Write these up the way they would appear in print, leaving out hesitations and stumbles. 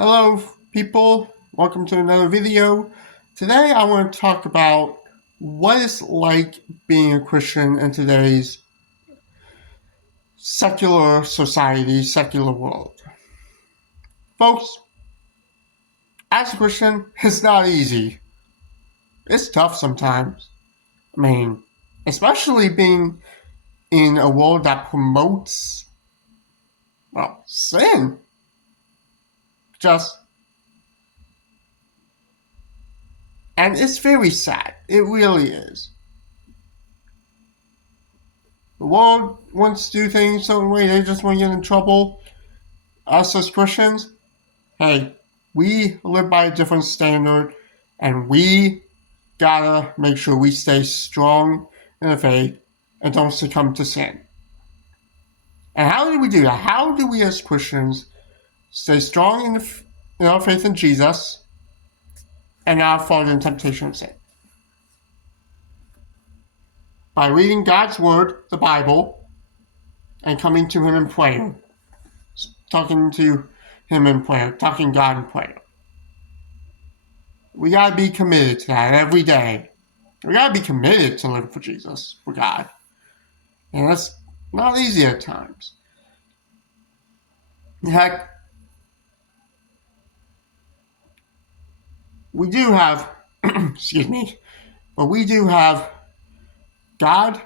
Hello people, welcome to another video. Today I want to talk about what it's like being a Christian in today's secular society, secular world. Folks, as a Christian, it's not easy. It's tough sometimes. Especially being in a world that promotes, sin. And it's very sad. It really is. The world wants to do things a certain way. They just want to get in trouble. Us as Christians, hey, we live by a different standard, and we gotta make sure we stay strong in the faith and don't succumb to sin. And how do we do that? How do we as Christians stay strong in our faith in Jesus and not fall into temptation of sin? By reading God's Word, the Bible, and coming to Him in prayer. Talking to Him in prayer. Talking God in prayer. We gotta be committed to that every day. We gotta be committed to live for Jesus, for God. And that's not easy at times. Heck, we do have, but we do have God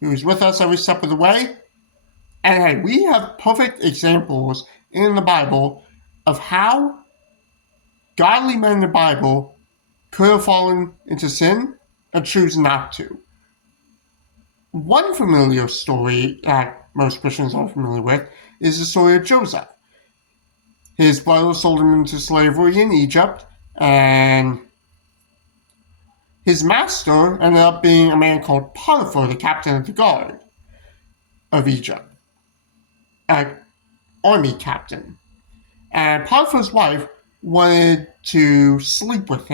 who is with us every step of the way. And hey, we have perfect examples in the Bible of how godly men in the Bible could have fallen into sin and choose not to. One familiar story that most Christians are familiar with is the story of Joseph. His brothers sold him into slavery in Egypt, and his master ended up being a man called Potiphar, the captain of the guard of Egypt, an army captain. And Potiphar's wife wanted to sleep with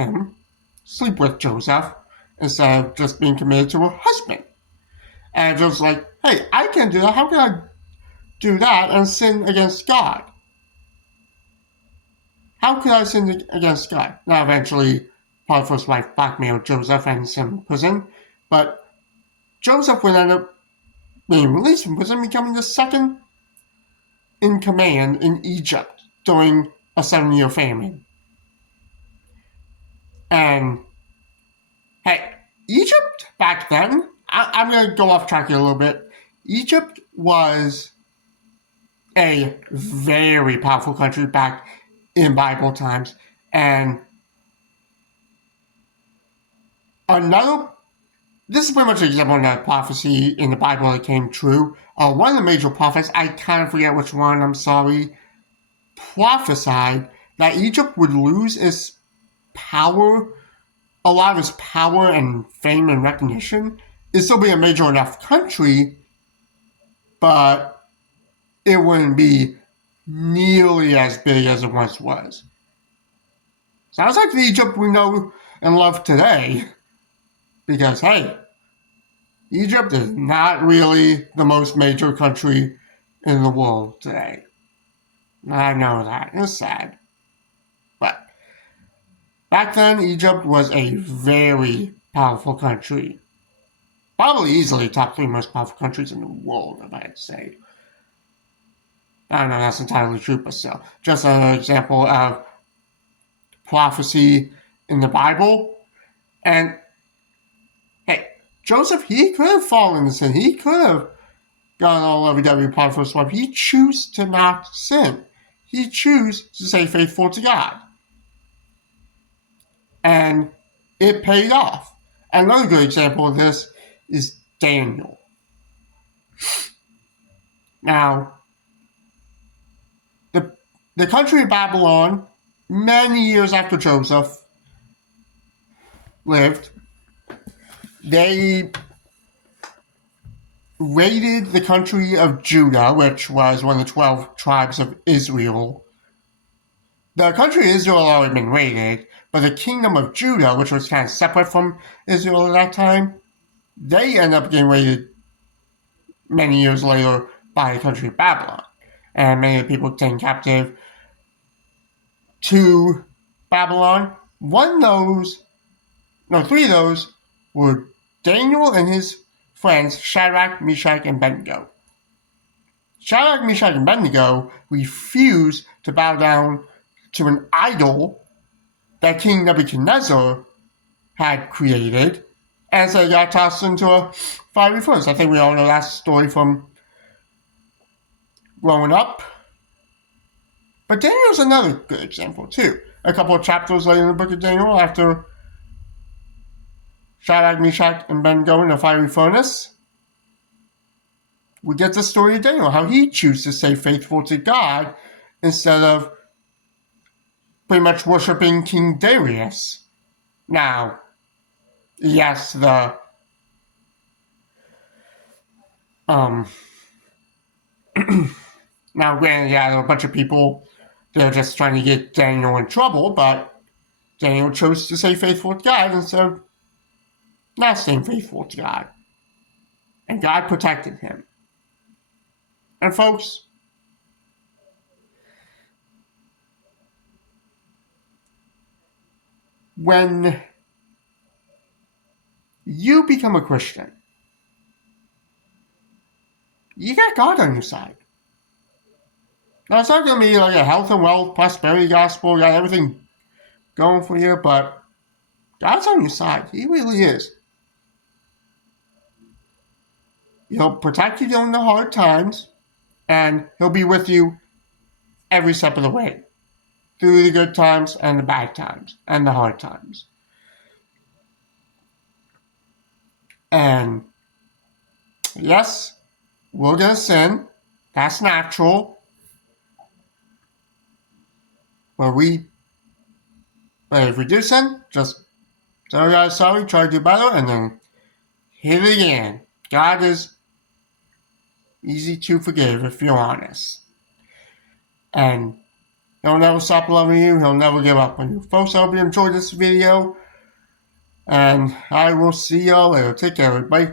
Joseph, instead of just being committed to her husband. And Joseph's like, hey, I can't do that. How can I do that and sin against God? How could I sin against God? Now, eventually, Potiphar's wife blackmailed Joseph and sent him to prison, but Joseph would end up being released from prison, becoming the second in command in Egypt during a 7-year famine. And, hey, Egypt back then, I'm going to go off track here a little bit. Egypt was a very powerful country back in Bible times. And this is pretty much an example of that prophecy in the Bible that came true. One of the major prophets, I kind of forget which one, I'm sorry, prophesied that Egypt would lose its power, a lot of its power and fame and recognition. It'd still be a major enough country, but it wouldn't be nearly as big as it once was. Sounds like the Egypt we know and love today. Because, hey, Egypt is not really the most major country in the world today. I know that. It's sad. But back then, Egypt was a very powerful country. Probably easily top 3 most powerful countries in the world, if I'd say. I don't know if that's entirely true, but still. Just an example of prophecy in the Bible. And, hey, Joseph, he could have fallen into sin. He could have gone all lovey-dovey Potiphar's wife. He chose to not sin. He chose to stay faithful to God. And it paid off. Another good example of this is Daniel. Now, the country of Babylon, many years after Joseph lived, they raided the country of Judah, which was one of the 12 tribes of Israel. The country of Israel had already been raided, but the kingdom of Judah, which was kind of separate from Israel at that time, they ended up getting raided many years later by the country of Babylon. And many people taken captive to Babylon. Three of those were Daniel and his friends Shadrach, Meshach, and Abednego. Shadrach, Meshach, and Abednego refused to bow down to an idol that King Nebuchadnezzar had created, and so they got tossed into a fiery furnace. I think we all know that story from growing up. But Daniel's another good example, too. A couple of chapters later in the book of Daniel, after Shadrach, Meshach, and Abednego in the fiery furnace, we get the story of Daniel, how he chooses to stay faithful to God instead of pretty much worshiping King Darius. Now, yes, now granted, there are a bunch of people that are just trying to get Daniel in trouble, but Daniel chose to stay faithful to God instead of not staying faithful to God. And God protected him. And folks, when you become a Christian, you got God on your side. Now, it's not going to be like a health and wealth, prosperity gospel, you got everything going for you, but God's on your side. He really is. He'll protect you during the hard times, and he'll be with you every step of the way, through the good times and the bad times and the hard times. And yes, we're going to sin. That's natural. But if we do sin, just tell God sorry, try to do better, and then hit it again. God is easy to forgive if you're honest. And he'll never stop loving you. He'll never give up on you. Folks, I hope you enjoyed this video. And I will see y'all later. Take care, everybody.